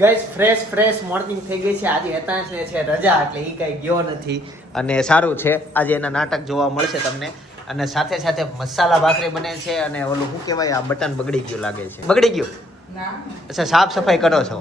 ગઈસ fresh fresh morning થઈ ગઈ છે. આજે હેતાંશને છે રજા, એટલે એ કઈ ગયો નથી. અને સારું છે. આજે એના નાટક જોવા મળશે તમને. અને સાથે સાથે મસાલા ભાખરી બને છે અને ઓલું શું કહેવાય? આ બટન બગડી ગયું લાગે છે. બગડી ગયું. અચ્છા સાફ સફાઈ કરો છો?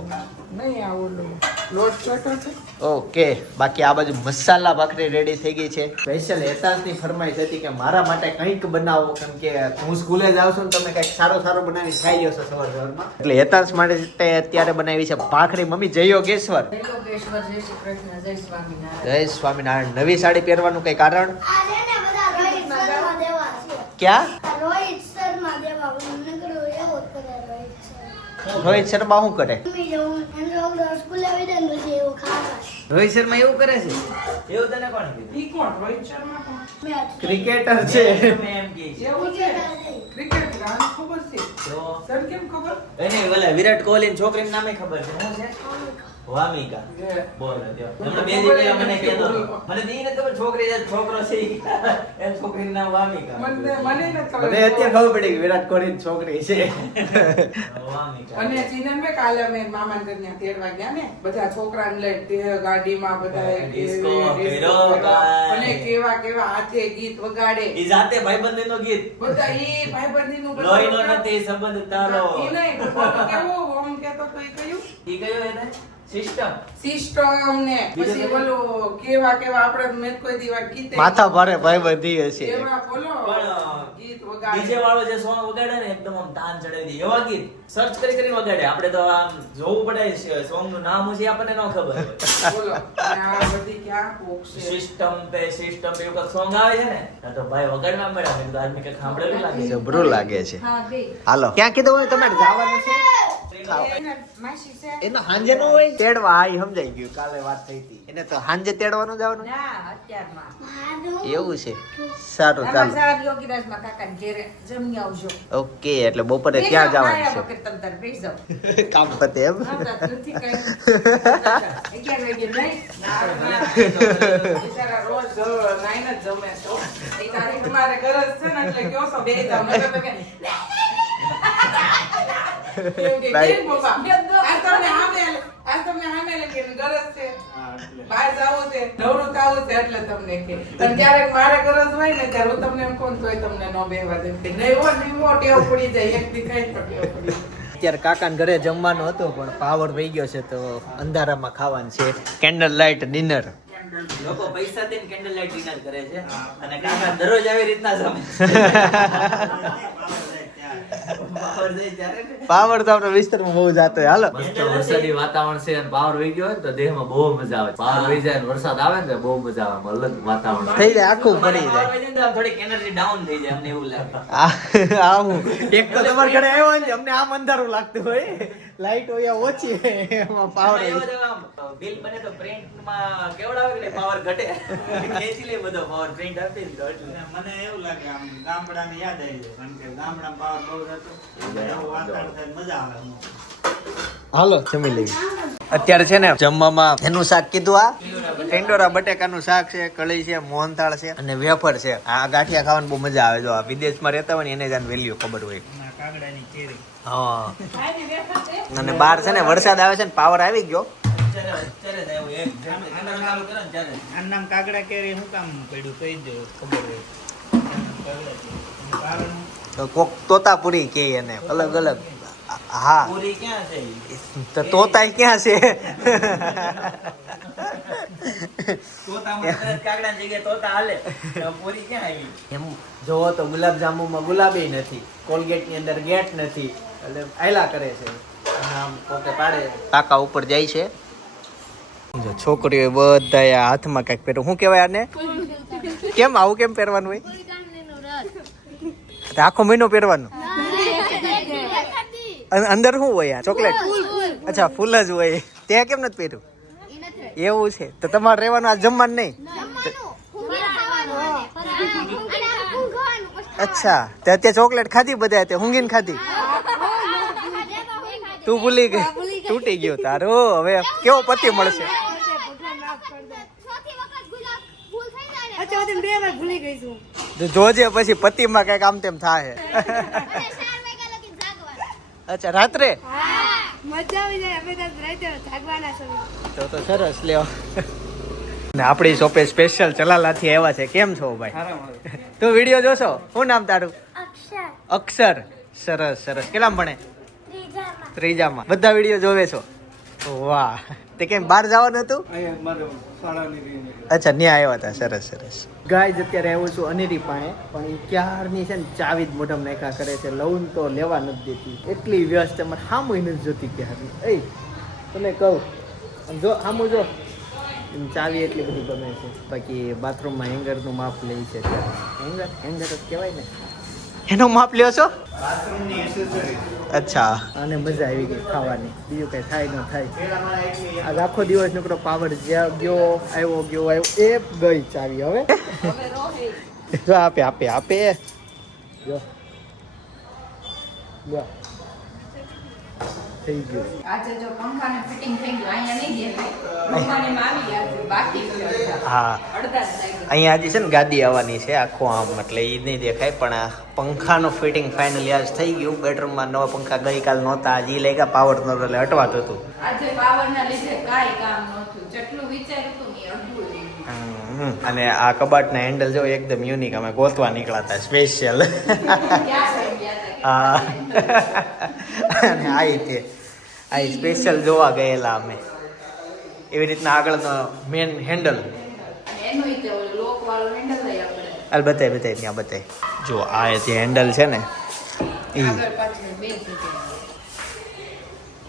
ઓકે બાકી આ બાજુ મસાલા ભાખરી રેડી થઈ ગઈ છે. સ્પેશિયલ હેતાંશની ફરમાઈશ હતી કે મારા માટે કંઈક બનાવો કેમ કે હું સ્કૂલે જાઉં છું ને તમે કંઈક સારો સારો બનાવી ખાઈ લ્યો છો સવાર સવારમાં. એટલે હેતાંશ માટે અત્યારે બનાવી છે ભાખરી. મમ્મી જય યોગેશ્વર. જય શ્રી કૃષ્ણ જય સ્વામિનારાયણ. નવી સાડી પહેરવાનું કઈ કારણ? આજે ને બધા રોહિત શર્મા દેવા છે. ક્યાં? રોહિત શર્મા દેવા હું નકરું એવો જ કરે રોહિત શર્મા રોહિત શર્મા શું કરે? રોહિત શર્મા એવું કરે છે? એવું તને કોણ કીધું? ઈ કોણ રોહિત શર્મા કોણ? ક્રિકેટર છે. તમે એમ કે છે. એવું છે? ક્રિકેટ આને ખબર છે? તો સર કેમ ખબર? એને ઓલા વિરાટ કોહલી ની છોકરીનું નામે ખબર છે. શું છે? વામિકા બોલ તમને બે દી પહેલા મને કહેતો મને તો ઈ છોકરી છોકરો છે એમ છોકરીનું નામ વામિકા મને મને નથી ખબર મને અત્યારે ખબર પડી કે વિરાટ કોહલી છોકરી છે. વામિકા અને ચીનન મેં કાલે અમે મામા ઘર ત્યાં તેડવા ગયા ને બધા છોકરાને લઈ ગાડીમાં બધા. અને કેવા કેવા હાથે ગીત વગાડે. ઈ જાતે નો ગીત. બધા ઈ ભાઈબંધી નું લોહી નો નથી સંબંધ તારો. ઈ નહીં, કેવું ઓમ કેતો તો ઈ કયું? ઈ કયો એને સિસ્ટમ સિસ્ટમ ને. પછી બોલો કેવા કેવા આપણે મેં કોઈ દીવા ગીતે માથા ભારે ભાઈ બધી હશે. કેવા બોલો પણ ગીત ડીજે વાળો જે સોંગ વગાડે ને એકદમ આમ તાન ચડાવી દે. એવા ગીત સર્ચ કરી કરીને વગાડે. આપણે તો આમ જોવું પડે સોંગનું નામ છે આપણને ન ખબર બોલો આ બધી ક્યાં કોક છે? સિસ્ટમ પે સિસ્ટમ પે એવું સોંગ આવે છે ને તો તો ભાઈ વગાડવા મળ્યા મેં આદમી કે સાંભળેલું લાગે છે. જબરું લાગે છે. હાલો. ક્યાં કીધું હોય તમારે? જવાનું છે? એને એનો હાંજે નો હોય? તેડવા આ સમજાઈ ગયું કાલે વાત થઈ હતી. એને તો હાંજે તેડવાનું જવાનું ના અત્યારમાં. મારું એવું છે? સારું ચાલો. જમી ઓકે એટલે બપોરે ક્યાં ત્યાં જવાનું. છે. કામ પતે એમ? રોજ જમે તારી તમારે ગરજ છે ને એટલે કયો છો? બે જાવ અત્યારે કાકાના ઘરે જમવાનું હતું પણ પાવર વહી ગયો છે તો અંધારામાં ખાવાનું છે. કેન્ડલ લાઇટ ડિનર લોકો પૈસા દઈને કેન્ડલ લાઇટ ડિનર કરે છે અને કાકા દરરોજ આવી રીતના જમે. પાવર તો આપણે વિસ્તારમાં બહુ જાતો હોય હાલો. વરસાદી વાતાવરણ છે અને પાવર વહી ગયો હોય ને તો દેહમાં બહુ મજા આવે. પાવર વહી જાય વરસાદ આવે ને બહુ મજા આવે અલગ વાતાવરણ. થઈ જાય આખું પડી જાય. વહી જાય ને તો આમ થોડીક એનર્જી ડાઉન થઈ જાય અમને એવું લાગે. આ આવું. એક તો તમારા ઘરે આવ્યો હોય ને અમને આમ અંધારું લાગતું હોય. લાઈટ હોય ઓછી એમાં પાવર બિલ બને તો પ્રિન્ટમાં કેવડાવે કે પાવર ઘટે. ખેંચી લે બધો પાવર પ્રિન્ટ આપી દીધો એટલે મને એવું લાગે આમ ગામડાની યાદ આવી જાય કારણ કે ગામડામાં પાવર બહુ હતો. એવું વાતાવરણ થાય મજા આવે હાલો જમી લઈએ. અત્યારે છે ને જમવામાં એનું શાક કીધું આ? ટેન્ડોરા બટેકાનું શાક છે કળી છે મોહનથાળ છે અને વેફર છે. આ ગાંઠિયા ખાવાની બહુ મજા આવે જો આ વિદેશમાં રહેતા હોય ને એને જ વેલ્યુ ખબર હોય. કાગડાની કેરી. હા. અને બહાર છે ને વરસાદ આવે છે ને પાવર આવી ગયો. નામ કાગડા કેરી શું કામ પડ્યું? કહી દો ખબર કોક તોતાપુરી કે એને અલગ અલગ. હા. પૂરી ક્યાં છે તો ક્યાં છે? તોતા હાલે તો પૂરી ક્યાં આવી એમ જોવો તો ગુલાબ જાંબુમાં ગુલાબી નથી કોલગેટની અંદર ગેટ નથી. એટલે આયલા કરે છે. આમ પોતે પાડે. કાકા ઉપર જાય છે. છોકરીઓ બધા હાથમાં કંઈક પહેર્યું. શું કહેવાય આને? કેમ આવું કેમ પહેરવાનું હોય? તો આખો મહિનો પહેરવાનો? અને અંદર શું હોય આ? ચોકલેટ? અચ્છા ફૂલ જ હોય. ત્યાં કેમ નથી પહેર્યું? એવું છે. તો તમારે રહેવાનું આ જમવાનું નહીં? અચ્છા. તે અત્યારે ચોકલેટ ખાધી બધા તે ઊંઘીને ખાધી? તું ભૂલી ગઈ. તૂટી ગયો તારો. હવે કેવો પતિ મળશે? જોજે પછી પતિમાં કંઈક આમ તેમ થાય અચ્છા રાત્રે? મજા આવી જાય. અમે તો રાતે જાગવાના છો તો તો સરસ લ્યો. ને આપણી શોપે સ્પેશિયલ ચલાલાથી આવ્યા છે. કેમ છો ભાઈ? તું વીડિયો જોશો? શું નામ તારું? અક્ષર. અક્ષર. સરસ સરસ. કેટલામ ભણે? ત્રીજામાં. બધા વીડિયો જોવે છો? વાહ. તે કેમ બહાર જવાનું હતું? અચ્છા ત્યાં આવ્યા હતા. સરસ સરસ. ગાય અત્યારે આવ્યો છું અનેરી પાસે પણ એ ક્યારની છે ને ચાવી જ મોઢમ નાખા કરે છે. લઉં તો લેવા નથી દેતી. એટલી વ્યસ્ત મને સામું નથી જોતી ક્યારની. એ તને કહું. જો સામું જો. ચાવી એટલી બધી ગમે છે. બાકી બાથરૂમમાં હેંગરનું માપ લે છે. હેંગર હેંગર જ કહેવાય ને. એનો માપ લ્યો છો? અચ્છા. અને મજા આવી ગઈ ખાવાની. બીજું કઈ થાય ન થાય. આજ આખો દિવસ નીકળો પાવર જ્યાં ગયો આવ્યો ગયો આવ્યો એ ગઈ ચાવી હવે. આપે આપે આપે. જો. થઈ ગયું. આજે જો પંખાને ફિટિંગ થઈ ગયું અહીંયા નહીં દેખાય. પંખાને માં ગયા બાકી હા. અડધા જ થઈ ગયા. અહીંયા આજે છે ને ગાદી આવવાની છે આખું આમ એટલે એ નહીં દેખાય પણ આ પંખાનું ફિટિંગ ફાઇનલી આજ થઈ ગયું. બેડરૂમમાં નવા પંખા ગઈકાલ નહોતા આજે એ લઈ ગયા પાવર નહોતો એટલે અટવાતું હતું. આજે પાવરના લીધે કાંઈ કામ નહોતું. જેટલું વિચાર્યું હતું ને અડધું. અને આ કબાટના હેન્ડલ જો એકદમ યુનિક અમે ગોતવા નીકળ્યા હતા? સ્પેશિયલ હા. અને આ તે આ સ્પેશિયલ જોવા ગયેલા અમે. એવી રીતના આગળનો મેન હેન્ડલ હાલ બતાય બતાય ત્યાં બતાય. જો આ જે હેન્ડલ છે ને એ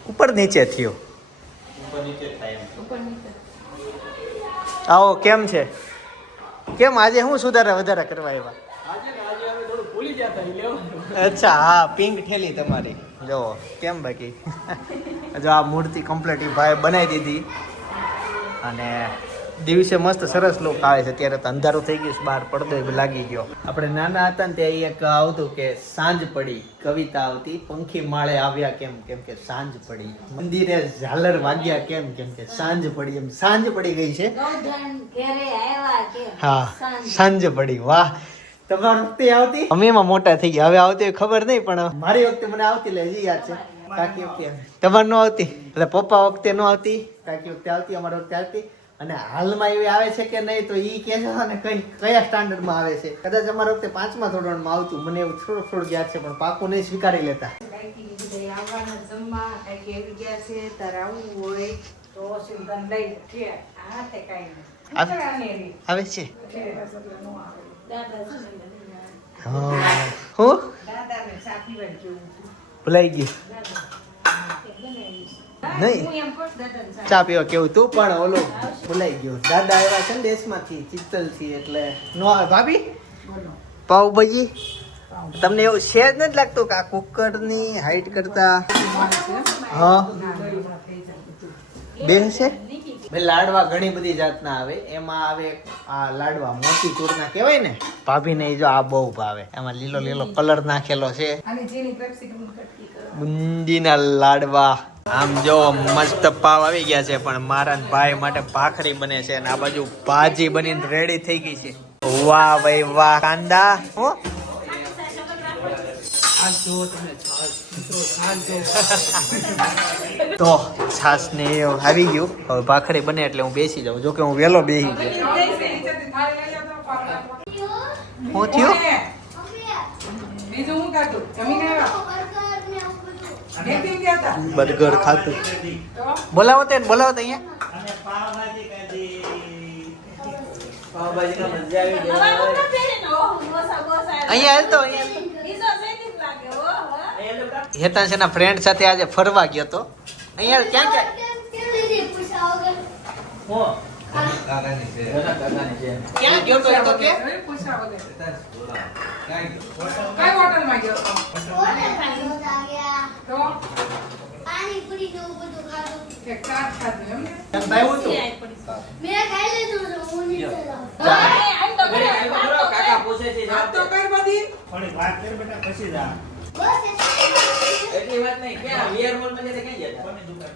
ઉપર નીચે થયો. આવો કેમ છે? કેમ આજે શું સુધારા વધારા કરવા આવ્યા? અચ્છા હા પિંક ઠેલી તમારી. જો કેમ બાકી? જો આ મૂર્તિ કમ્પ્લીટ ભાઈ બનાવી દીધી. અને દિવસે મસ્ત સરસ લુક આવે છે. ત્યારે તો અંધારું થઈ ગયું બહાર પડદો લાગી ગયો. આપણે નાના હતા ને ત્યાં એક આવતું કે સાંજ પડી કવિતા આવતી પંખી માળે આવ્યા કેમ કેમ કે સાંજ પડી. મંદિરે ઝાલર વાગ્યા કેમ કેમ કે સાંજ પડી એમ સાંજ પડી ગઈ છે. હા સાંજ પડી વાહ. તમારી વખતે આવતી? અમે એમાં મોટા થઈ ગયા. હવે આવતી હોય ખબર નહીં પણ મારી વખતે મને આવતી લે હજી યાદ છે. કાકી વખતે તમારે ન આવતી? એટલે પપ્પા વખતે ન આવતી? કાકી વખતે આવતી અમારા વખતે આવતી. અને હાલમાં એવી આવે છે કે નહીં તો ઈ કે છે ને કઈ કયા સ્ટાન્ડર્ડમાં આવે છે? કદાચ અમારા વખતે પાંચમા ધોરણમાં આવતું. મને એવું થોડું થોડું યાદ છે પણ પાકું નહીં સ્વીકારી લેતા. આવવાના જમવા. કાંઈક એવી છે તારે આવવું હોય તો સિંધન લઈ છે આ તે કાંઈ આવે? છે. હા. ભૂલાઈ ગયું નહીં. ચા પીવા કેવું? તું પણ ઓલો ભૂલાઈ ગયો. દાદા આવ્યા છે ને દેશમાંથી ચિત્તલથી એટલે. નો ભાભી? પાઉભાજી તમને એવું છે જ નથી લાગતું કે આ કુકરની હાઈટ કરતા? હા. બે છે? ભાઈ લાડવા ઘણી બધી જાતના આવે. એમાં આવે આ લાડવા મોતી ચૂરના કહેવાય ને? ભાભીને જો આ બહુ ભાવે. એમાં લીલો લીલો કલર નાખેલો છે. બુંદીના લાડવા. આમ જો મસ્ત પાવ આવી ગયા છે પણ મારા ભાઈ માટે ભાખરી બને છે અને આ બાજુ ભાજી બનીને રેડી થઈ ગઈ છે. વાહ ભાઈ વાહ. કાંદા તો છાસ ને આવી ગયું. હવે ભાખરી બને એટલે હું બેસી જાઉં. જો કે હું વેલો બેસી ગયો. હું થયું? બર્ગર ખાતું બોલાવો તે બોલાવો તો અહીંયા. અહીંયા હાલ તો અહીંયા. હેતાંશ એના ફ્રેન્ડ સાથે આજે ફરવા ગયો તો. અહીંયા ક્યાં ક્યાં? ગયો તો તો કે. કાકા પૂછે છે વાત તો? કર બધી. થોડીક વાત કર બેટા પછી જા. બસ એટલી વાત. નહીં. ક્યાં? વિયર મોલમાં જતા ક્યાં જતા કોની દુકાન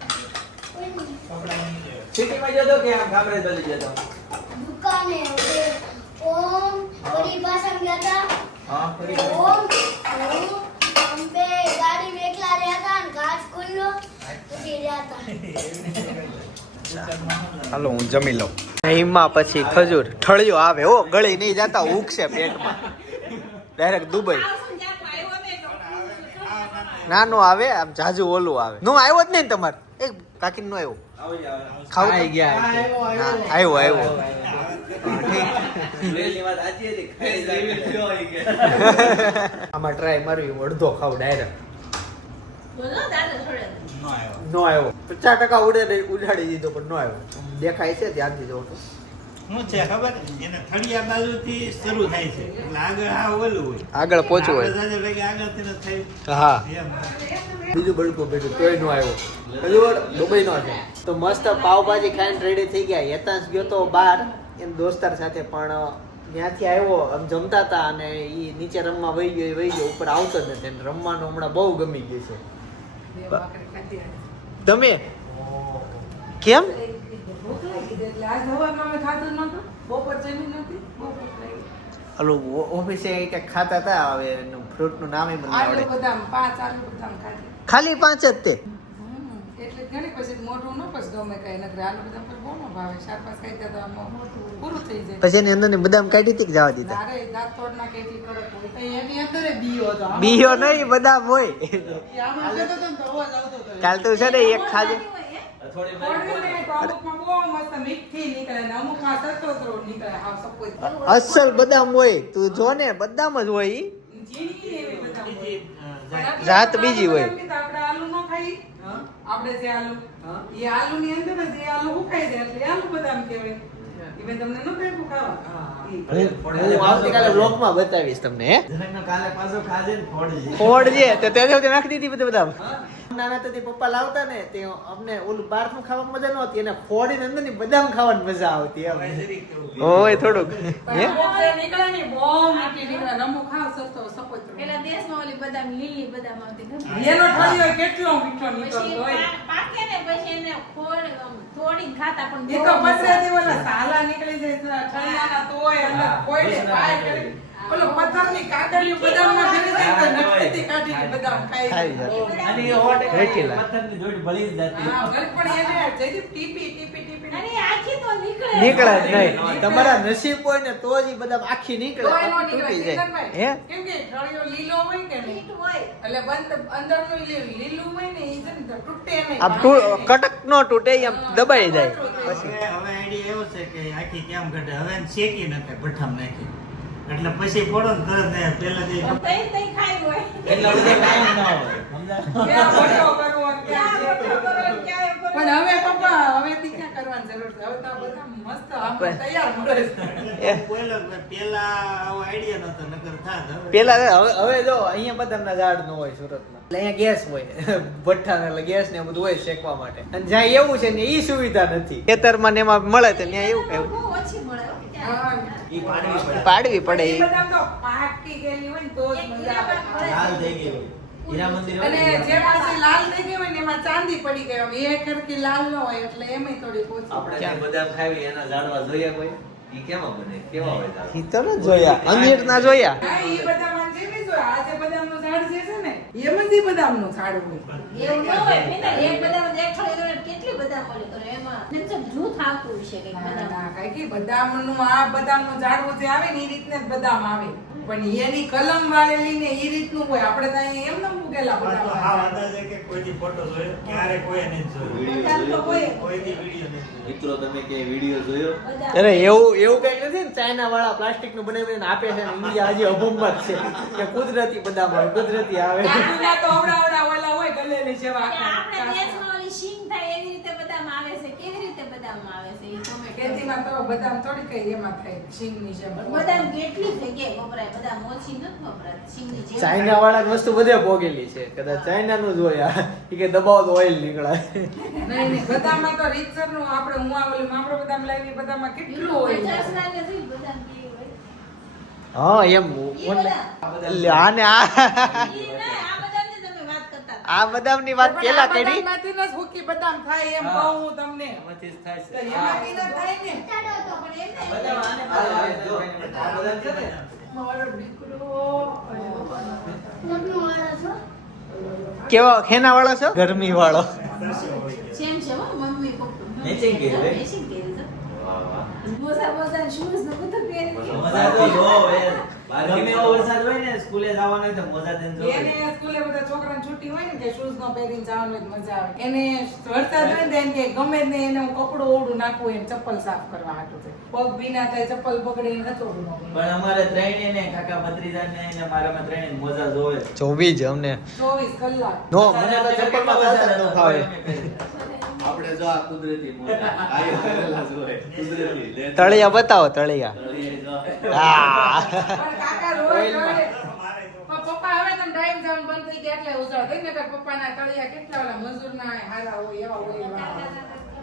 કોઈ નહીં. કપડાની છે સિટીમાં જતો કે આમ ગામડે બાજુ જતો દુકાને ઓમ બડી ભાષણ ગયા હા ઓમ ઓમ અંબે ગાડી મેકલા રહ્યા હતા ને ઘાસ ખુલ્લો. પછી રહ્યા હાલો હું જમી લઉં. એમાં પછી ખજૂર ઠળિયો આવે. ઓ ગળી નહીં જતા ઉગશે પેટમાં. Direct Dubai. નાનો આવે આમ જાજુ ઓલું આવે. નો આવ્યો જ નહીં તમારે? એ કાકી નો આવ્યો. ખાવું? ગયા આવ્યો આવ્યો. આમાં ટ્રાય મારવી અડધો ખાવ ડાયરેક્ટ બોલો દાદા થોડે ન આવ્યો. નો આવ્યો. પચાસ ટકા ઉડે ઉડાડી દીધો પણ નો આવ્યો. દેખાય છે ધ્યાનથી જવું તો. શું છે ખબર? એને થળિયા બાજુથી શરૂ થાય છે. એટલે આગળ આ ઓલું હોય. આગળ પહોંચવું હોય. આપણે સાથે ભેગા આગળથી ન હા. બીજું બળકું બેઠું તોય નો આવ્યો. હજુ દુબઈ નો છે. તો મસ્ત પાવભાજી ખાઈને રેડી થઈ ગયા. યતાંશ ગયો તો બહાર. એમ દોસ્તાર સાથે પણ ત્યાંથી આવ્યો. આમ જમતા હતા અને એ નીચે રમવા વહી ગયો એ વહી ગયો. ઉપર આવતો જ નથી. એને રમવાનું હમણાં બહુ ગમી ગયું છે. તમે? કેમ? ભૂખ એટલે આજ સવારમાં મેં ખાધું નહોતું. બપોર જમી નથી બહુ ઓલું ઓફિસે કંઈક ખાતા હતા? હવે એનું ફ્રૂટનું નામ મને આવડે. બદામ પાંચ આલુ બદામ ખાધી. ખાલી પાંચ જ તે? એટલે ઘણી પછી મોટું ન પછી ગમે કઈ નકર આલુ બદામ પર બહુ ભાવે. ચાર પાંચ ખાઈ ત્યાં તો પૂરું થઈ જાય. પછી એની અંદર બદામ કાઢી હતી જવા દીધા? નારે દાંત તોડ નાખે એટલી કડક હોય. તો એની અંદર બીયો હતો. બીયો નહીં બદામ હોય. કાલ તું છે ને એક ખાજે અસલ બદામ હોય તું જો ને બદામ જ હોય. જાત. બીજી હોય. આપણે આલુ ન ખાઈ. આપણે જે આલુ એ આલુ ની અંદર જ આલુ હુકાઈ જાય એટલે આલુ બદામ કહેવાય. બતાવીશ તમને હે? કાલે પાછો ફોડજે. નાખી દીધી બધી બદામ. નાના તો પપ્પા લાવતા ને તે અમને ઓલું બહારનું ખાવામાં મજા નહોતી એને ફોડીને અંદરની બદામ ખાવાની મજા આવતી એમ. ઓય થોડુંક. નીકળે ની બહુ મીઠી નીકળે. નમો ખાવ સસ્તો સફેદ પેલા દેશમાં ઓલી બદામ લીલી બદામ આવતી એનો ઠાયો કેટલો મીઠો નીકળતો હોય. પાકે ને પછી એને ફોડ થોડી ખાતા પણ એ તો પતરા દેવાના સાલા નીકળી જાય તો ઠળિયાના તોય અને કોયડે પાય કરી ઓલો પથ્થરની કાકડીઓ બદામમાં ભરી જાય તો નખેથી કાઢીને બદામ ખાઈ. જાય. અને એ હોટ વેચેલા. પથ્થરની જોડી ભળી જ જતી. હા, પણ એને જયદીપ ટીપી ટીપી ટીપી. અને આખી તો નીકળે. નીકળે જ નહીં. તમારા નસીબ હોય ને તો જ બદામ આખી નીકળે તૂટી જાય. હે? કેમ કે ઠળિયો લીલો હોય કે મીઠ હોય. એટલે બંધ અંદરનું લીલું હોય ને એ જન તૂટે નહીં. આમ કટક નો તૂટે એમ આમ દબાઈ જાય. પછી હવે આઈડિયા એવો છે કે આખી કેમ ઘટે? હવે શેકી નાખે ભઠ્ઠામાં નાખી. એટલે પછી પડો ને તરત એ પહેલા જે તઈ તઈ ખાઈ હોય. એટલે બધે કાંઈ ના હોય. સમજાય ક્યાં ભટ્ટો કરવો અને ક્યાં ક્યારે શેકવો. કરો, ક્યારે કરો. પણ હવે પપ્પા હવે થી કરવાની જરૂર છે? હવે તો બધા મસ્ત તૈયાર મળે છે. એ. પેલા આવો આઈડિયા નતો નકર થાત પેલા હવે હવે જો અહીંયા બદામના ઝાડ નો હોય સુરતમાં એટલે અહીંયા ગેસ હોય. ભઠ્ઠા ને એટલે ગેસ ને બધું હોય શેકવા માટે. અને જ્યાં એવું છે ને એ સુવિધા નથી. ખેતરમાં ને એમાં મળે છે ત્યાં એવું કહેવું ઓછી મળે પાડવી પડે. પાડવી પડે એ ઈ. બધા તો પાકી ગયેલી હોય ને તો જ એક મજા આવે. હીરામાં મળે. લાલ થઈ ગઈ હોય. હીરા મંદિર હોય અને ને જે પાછી લાલ થઈ ગઈ હોય ને એમાં ચાંદી પડી એ કરતી લાલ ન હોય એટલે એમાંય થોડી બદામ ખાવી એના ઝાડવા જોયા કોઈ? કેવા બને? કેવા હોય ઈ તો ન જોયા અંજીર ના જોયા? ઈ બદામ. આ જે બદામનું ઝાડ જે છે ને એમ જ ઈ બદામનું ઝાડ હોય. એવું ન હોય પેલા એક બદામ જ એક થોડી થોડી કેટલી બદામ ઓલી કરે? એમાં ને તો જૂથ આવતું છે કંઈક બદામ. ના, કાંઈ કે બદામનું આ બદામનું ઝાડવું જે આવે ને એ રીતને જ બદામ આવે. પણ એની કલમ વાળેલી ને એ રીતનું હોય. આપણે તો અહીંયા એમ ન મૂકેલા બધા હા બદામ છે કે કોઈથી ફોટો જોયો? ક્યારે કોઈ એને જોયો? કોઈથી વીડિયો નહીં મિત્રો તમે કે વિડિયો જોયો? અરે એવું એવું કઈ નથી ને ચાઇના વાળા પ્લાસ્ટિકનું બનાવીને આપે છે ને ઇન્ડિયા હજી અભૂમમાં છે કે કુદરતી બદામ હોય કુદરતી આવે. તો અવડા અવડા ઓલા હોય ગલેલી જેવા આપણે આખા. દેશમાં ઓલી શીંગ થાય એવી રીતે બદામ આવે છે કેવી રીતે બદામ આવે છે એ તમે તો બદામ થોડી કઈ એમાં થાય શીંગની જેમ. બદામ કેટલી જગ્યાએ વપરાય? બદામ ઓછી નથી વપરાય શીંગની જેમ. ચાઇના વાળા વસ્તુ બધે ભોગેલી છે. કદાચ ચાઇના નું જોયા એ કે દબાવ તો ઓઇલ નીકળે. નહીં નહીં બદામમાં તો રીતસરનું આપણે હું આ ઓલી મામરો બદામ લાવી બદામમાં કેટલું હોય પચાસના નથી બદામ કેવી હોય. હા એમ. આને આ ઈ ના, આ બદામની તમે વાત કરતા હતા. આ બદામની વાત પેલા કરી. બદામમાંથી જ સુકી બદામ થાય એમ કહું હું તમને. એમાંથી થાય છે. એમાંથી થાય ને? ચાલો તો પણ એમ નહીં. બદામ આને આ બદામ છે ને? મારો દીકરો લગ્ન વાળો છો કેવા ખેના વાળો છો? ગરમી વાળો. સેમ છે હો મમ્મી પપ્પા. મેચિંગ કે મેચિંગ કે વાહ વાહ. મોજા મોજા શૂઝ ને તો પહેરી. મજા તો જો ગમે એવો વરસાદ હોય ને સ્કૂલે જવાનું હોય તો મોજા દઈને જો એને સ્કૂલે બધા છોકરાને છૂટી હોય ને કે શૂઝ નો પહેરીને જવાનું હોય મજા આવે. એને વરસાદ હોય ને એમ કે ગમે તે એને હું કપડું ઓળું નાખું એને ચપ્પલ સાફ કરવા હાટું છે. પગ ભીના થાય ચપ્પલ બગડે એને હથોડું ન પણ અમારે ત્રણે ને કાકા ભત્રીજા ને ને મારામાં ત્રણે મોજા જોવે જોવી જ અમને. ચોવીસ કલાક. નો મને તો ચપ્પલમાં જ ન ફાવે આપણે જો આ કુદરતી મોજા આયો કરેલા જ કુદરતી તળિયા બતાવો તળિયા. તળિયે પપ્પા હવે તમે ટાઈમ જવાનું બંધ થઈ ગયા એટલે ઉજાળ થઈ ને પપ્પાના તળિયા કેટલા ઓલા મજૂરના હારા હોય એવા હોય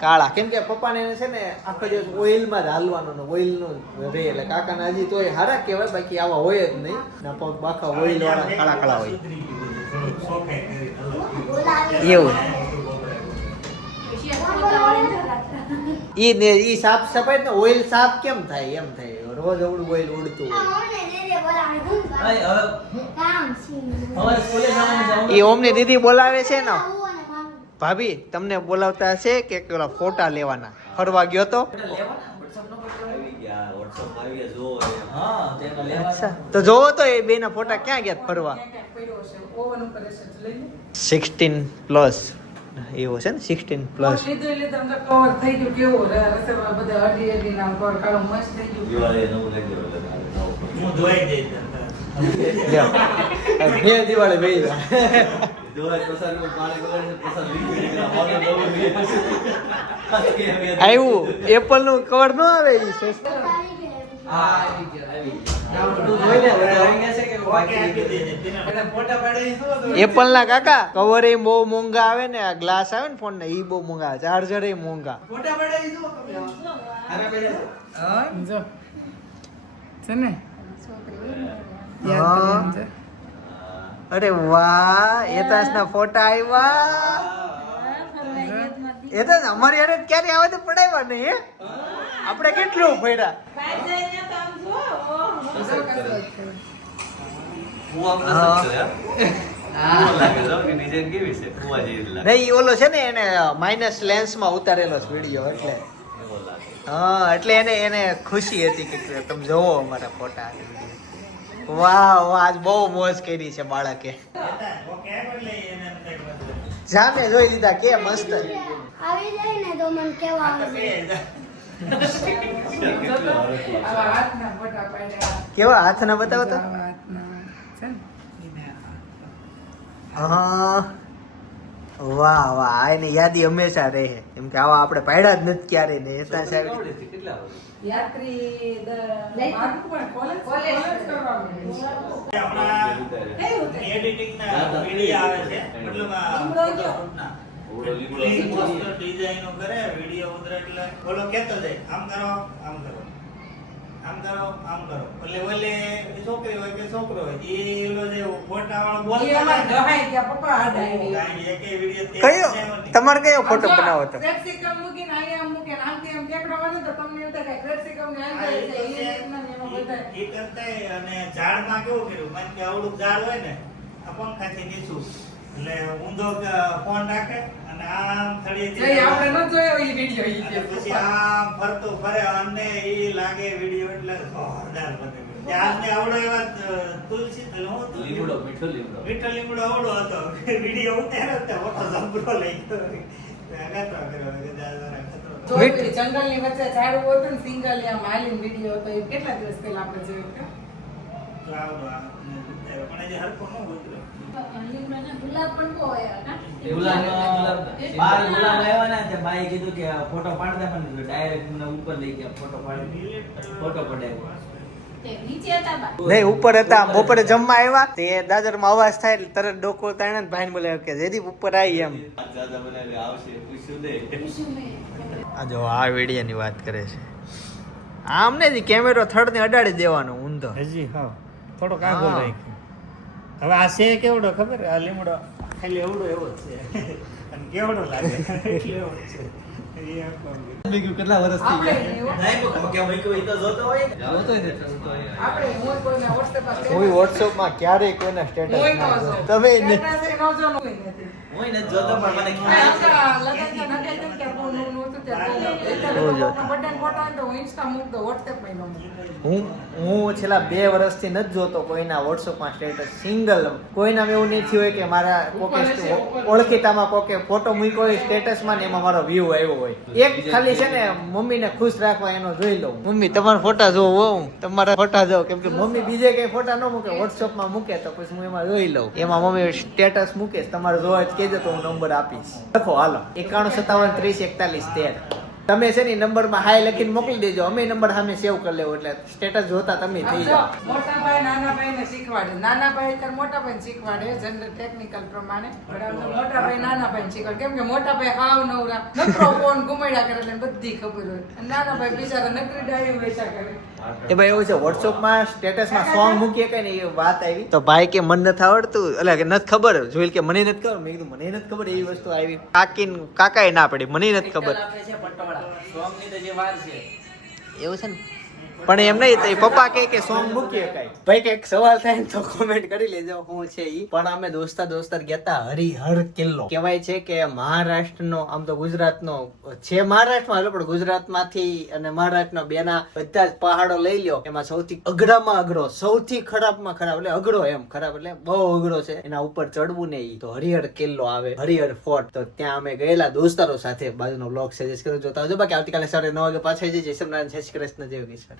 કાળા. કેમ કે પપ્પાને છે ને આખો દિવસ ઓઇલમાં જ હાલવાનો ને ઓઇલનું રહે એટલે કાકાને હજી તોય હારા કહેવાય બાકી આવા હોય જ નહીં. ના પગ બાખા ઓઇલ વાળા કાળા કાળા હોય. એવું. ઈ ને ઈ સાફ સફાઈ ને ઓઇલ સાફ કેમ થાય? એમ થાય. રોજ અવડું ઓઇલ ઉડતું હોય. છે છે. ઈ ઓમની દીદી બોલાવે છે ને. ભાભી. તમને બોલાવતા હશે કે પેલા ફોટા લેવાના? ફરવા ગયો તો? લેવાના? WhatsApp નો પકડો. આવી ગયા WhatsApp માં આવી ગયા જો એમ. હા તેનો લેવાના. અચ્છા. તો જોવો તો એ બેના ફોટા ક્યાં ગયા ફરવા. સિક્સટીન પ્લસ એવો છે ને? સિક્સટીન પ્લસ થઈ ગયું કેવું? બધા અડી cover કાળું મસ્ત થઈ ગયું. હું ધોઈ બે દિવાળી બે. આવ્યું એપલનું કવર ન આવે જોઈ? એપલ ના કાકા કવર એ બહુ મોંઘા આવે ને આ ગ્લાસ આવે ને ફોન ને એ બહુ મોંઘા ચાર્જર એ મોંઘા. છે ને? અરે વાહ એતાસ ના ફોટા આવ્યા. એ તો અમારી યાર ક્યારે આવે તો પડાવ્યા નહીં હે? આપણે કેટલું લાગે. નહીં ઓલો છે ને એને માઇનસ લેન્સમાં ઉતારેલો વીડિયો એટલે. હા એટલે એને એને ખુશી હતી કે તમે જોવો અમારા ફોટા. વાહ વાહ આજ બહુ મોજ કરી છે બાળકે. જામે જોઈ લીધા કે મસ્ત. આવી જાય ને તો મને કેવા કેવા હાથના બતાવો તો આવા હાથના? છે ને? હા. વાહ વાહ એની યાદી હંમેશા રહે. એમ કે આવા આપણે પાડ્યા જ નથી ક્યારે ને એતા સાહેબ વીડિયો આવે છે. મતલબ ડિઝાઇનો કરે વીડિયો ઉતરે એટલે બોલો કેતો જાય આમ કરો આમ કરો. આમ કરો આમ કરો. એટલે ઓલે છોકરી હોય કે છોકરો હોય એ ઓલો જે ફોટા વાળો ઈ અમારે ગહાય કે પપ્પા આ ડાયરી. કયો? તમાર કયો ફોટો બનાવો તો? કેપ્સિકમ મૂકીને અહીંયા આમ મૂકીને આમથી આમ ટેકરાવાનું તો તમને એમ થાય કે capsicum ને આમ જાય છે. ઈ રીતના ને એમાં બધાય. અને ઝાડમાં કેવું કર્યું? માન કે આવડું ઝાડ હોય ને આ પંખાથી નીચું. એટલે ઊંધો ફોન રાખે અને આમ થળીએથી જઈ, આપણે ન જોયો ઈ video ઈ અને પછી આમ ફરતું ફરે અને ઈ લાગે વીડિયો એટલે જોરદાર બને ત્યારને આવડો એવા તુલસી એટલે હું હતું? લીમડો મીઠો લીમડો. મીઠો લીમડો આવડો હતો. વીડિયો ઉતાર્યો તો મોટો જબરો લઈ ગયો. અગત્ય કર્યો કે દાદા ખતરો જોયું જંગલની વચ્ચે ઝાડવું હતું ને સિંગલ આમ હાલીને વીડિયો હતો. એ કેટલા દિવસ પહેલા આપણે જોયો કે? પણ હજી હરખો ન ઉતર્યો. પણ ડાયરેક્ટ મને ઉપર લઈ ગયા ફોટો પાડી ફોટો પડાવ્યો નહીં ઉપર હતા. બપોરે જમવા આવ્યા. તે દાદરમાં અવાજ થાય એટલે તરત ડોકો તાણે ભાઈ બોલાવ્યો બોલે કે જેથી ઉપર આવી એમ. આ જો આ વીડિયો ની વાત કરે છે. આમ ને કેમેરો થર્ડ ને અડાડી દેવાનો ઊંધો. હજી હા. આગળ રાખ્યો. રાખ્યો. હવે આ છે કેવડો ખબર? આ લીમડો ખાલી એવડો એવો છે. અને કેવડો લાગે? એટલે એવો છે. કેટલા વર્ષ આપણે એવો- નહીં પણ કે મૂક્યો ઈ તો જોતો હોય ને. આપણે હું કોઈના WhatsApp પર કોઈ વોટ્સઅપમાં ક્યારેય કોઈના સ્ટેટસ તમે નથી જોતો પણ મને હું. હું હું છેલ્લા બે વર્ષથી નથી જોતો કોઈના વોટ્સઅપમાં સ્ટેટસ સિંગલ કોઈનામાં એવું નહીં થયું હોય કે મારા કોકે ઓળખીતામાં કોકે ફોટો મૂક્યો હોય સ્ટેટસમાં ને એમાં મારો વ્યૂ આવ્યો હોય. એક ખાલી છે ને મમ્મીને ખુશ રાખવા એનો જોઈ લઉં. મમ્મી તમારા ફોટા જોવો હું તમારા ફોટા જોવો કેમ કે મમ્મી બીજે કઈ ફોટા ન મૂકે વોટ્સઅપમાં મૂકે તો પછી હું એમાં જોઈ લઉં. એમાં મમ્મી સ્ટેટસ મૂકે તમારે જોવા જ કહેજો તો હું નંબર આપીશ. લખો હાલો. એકાણું સત્તાવન ત્રીસ એકતાલીસ તેર. તમે છે ને નંબરમાં હાય લખીને મોકલી દેજો. અમે નંબર સામે સેવ કરી લેવો એટલે સ્ટેટસ જોતા તમે થઈ જાઓ. મોટા ભાઈ નાના ભાઈને શીખવાડે. નાના ભાઈ ત્યારે મોટા ભાઈને શીખવાડે જનરલ ટેકનિકલ પ્રમાણે. મોટા ભાઈ નાના ભાઈને શીખવાડે. કેમ કે મોટા ભાઈ હાવ નવરા. નકરો ફોન ઘુમાડ્યા કરે એટલે બધી ખબર હોય. નાના ભાઈ બિચારા નકરી ડાયું વેચા કરે. એ ભાઈ એવું છે વોટ્સઅપમાં સ્ટેટસમાં સોંગ મૂકીએ કઈ ને એ વાત આવી? તો ભાઈ કે મને નથી આવડતું એટલે કે નથી ખબર. જોઈલ કે મને નથી ખબર. મેં કીધું મને નથી ખબર એવી વસ્તુ આવી. કાકી કાકાએ ના પડી મને નથી ખબર. એવું છે ને? પણ એમ નહીં પપ્પા કહે કે સોંગ મૂકીએ કઈ. ભાઈ, કંઈક સવાલ થાય તો કોમેન્ટ કરી લેજો હું છે ઈ. પણ અમે દોસ્તા દોસ્તાર ગયા હરિહર કિલ્લો. કહેવાય છે કે મહારાષ્ટ્રનો, આમ તો ગુજરાતનો, છે મહારાષ્ટ્રમાં હાલો, પણ ગુજરાતમાંથી અને મહારાષ્ટ્રના બેના બધા જ પહાડો લઈ લ્યો. એમાં સૌથી અઘરામાં અઘરો, સૌથી ખરાબમાં ખરાબ, એટલે અઘરો એમ, ખરાબ એટલે બહુ અઘરો છે. એના ઉપર ચડવું ને ઈ તો હરિહર કિલ્લો આવે, હરિહર ફોર્ટ. તો ત્યાં અમે ગયેલા દોસ્તારો સાથે. બાજુનો બ્લોગ સજેસ્ટ કર્યો. જોતા આવજો. બાકી આવતીકાલે સવારે નવ વાગે પાછા જઈએ. જય શ્રી નારાયણ જય શ્રી કૃષ્ણ, જય યોગેશ્વર.